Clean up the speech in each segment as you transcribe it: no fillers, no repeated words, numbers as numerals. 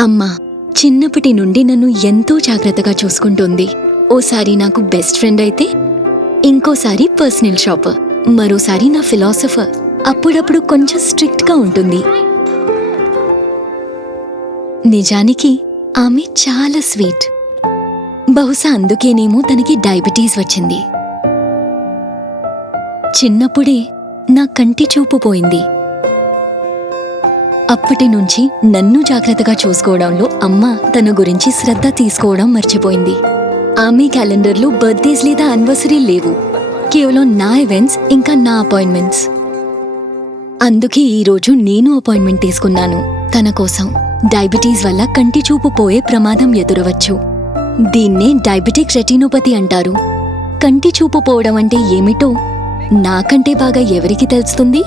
అమ్మ చిన్నప్పటి నుండి నన్ను ఎంతో జాగ్రత్తగా చూసుకుంటుంది. ఓసారి నాకు బెస్ట్ ఫ్రెండ్ అయితే, ఇంకోసారి పర్సనల్ షాపర్, మరోసారి నా ఫిలాసఫర్. అప్పుడప్పుడు కొంచెం స్ట్రిక్ట్గా ఉంటుంది. నిజానికి ఆమె చాలా స్వీట్. బహుశా అందుకేనేమో తనకి డయాబెటీస్ వచ్చింది. చిన్నప్పుడే నా కంటి చూపు పోయింది. అప్పటి నుంచి నన్ను జాగ్రత్తగా చూసుకోవడంలో అమ్మ తన గురించి శ్రద్ధ తీసుకోవడం మర్చిపోయింది. ఆమె క్యాలెండర్లో బర్త్డేస్ లేదా యానివర్సరీ లేవు, కేవలం నా ఈవెంట్స్ ఇంకా నా అపాయింట్మెంట్స్. అందుకే ఈరోజు నేను అపాయింట్మెంట్ తీసుకున్నాను తన కోసం. డయాబెటీస్ వల్ల కంటి చూపు పోయే ప్రమాదం ఎదురవచ్చు. దీన్నే డయాబెటిక్ రెటినోపతి అంటారు. కంటి చూపు పోవడం అంటే ఏమిటో నాకంటే బాగా ఎవరికి తెలుస్తుంది?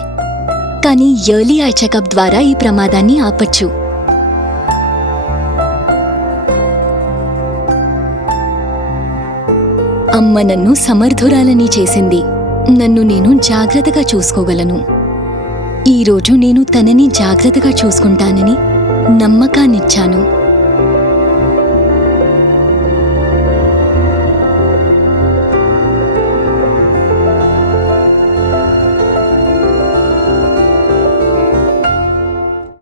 కానీ ఎర్లీ ఐ చెకప్ ద్వారా ఈ ప్రమాదాన్ని ఆపచ్చు. అమ్మ నన్ను సమర్థురాలని చేసింది. నన్ను నేను జాగ్రత్తగా చూసుకోగలను. ఈరోజు నేను తనని జాగ్రత్తగా చూసుకుంటానని నమ్మకాన్నిచ్చాను.